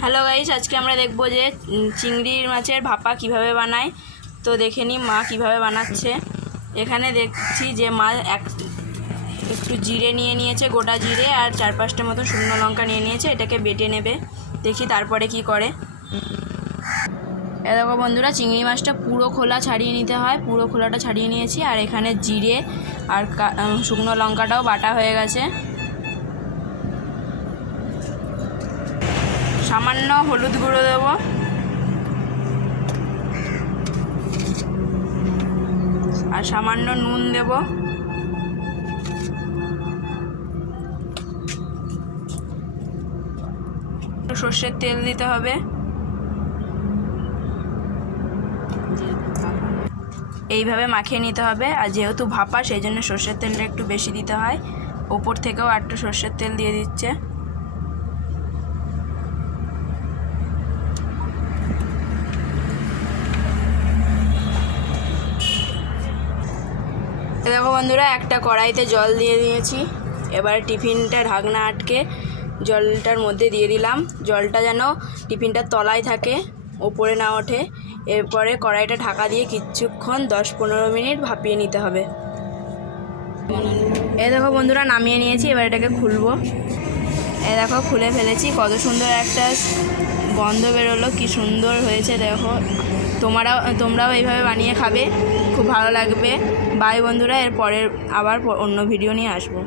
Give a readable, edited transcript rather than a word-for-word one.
Hello guys, আজকে আমরা দেখব যে চিংড়ি মাছের ভাপা কিভাবে বানায়। তো দেখে নিই মা কিভাবে বানাচ্ছে। এখানে দেখছি যে মা একটু জিরে নিয়ে নিয়েছে, গোটা জিরে, আর 4-5টা মতো শুকনো লঙ্কা নিয়ে নিয়েছে। এটাকে বেটে নেবে, দেখি তারপরে কি করে। দেখো বন্ধুরা, চিংড়ি মাছটা পুরো খোলা ছাড়িয়ে নিতে হয়। পুরো খোলাটা ছাড়িয়ে নিয়েছি। আর এখানে জিরে আর শুকনো লঙ্কাটাও বাটা হয়ে গেছে। সামান্য হলুদ গুঁড়ো দেব, আর সামান্য নুন দেব। সর্ষের তেল দিতে হবে। এইভাবে মাখিয়ে নিতে হবে। আর যেহেতু ভাপা, সেই জন্য সর্ষের তেলটা একটু বেশি দিতে হয়। ওপর থেকেও একটু সর্ষের তেল দিয়ে দিচ্ছে। দেখো বন্ধুরা, একটা কড়াইতে জল দিয়ে দিয়েছি। এবার টিফিনটা ঢাকনা আটকে জলটার মধ্যে দিয়ে দিলাম। জলটা যেন টিফিনটার তলায় থাকে, ওপরে না ওঠে। এরপরে কড়াইটা ঢাকা দিয়ে কিছুক্ষণ 10-15 মিনিট ভাপিয়ে নিতে হবে। দেখো বন্ধুরা, নামিয়ে নিয়েছি। এবার এটাকে খুলবো। দেখো, খুলে ফেলেছি। কত সুন্দর একটা গন্ধ বেরোলো, কি সুন্দর হয়েছে দেখো। তোমরাও এইভাবে বানিয়ে খাবে, খুব ভালো লাগবে। বাই বন্ধুরা, এর পরের আবার অন্য ভিডিও নিয়ে আসবো।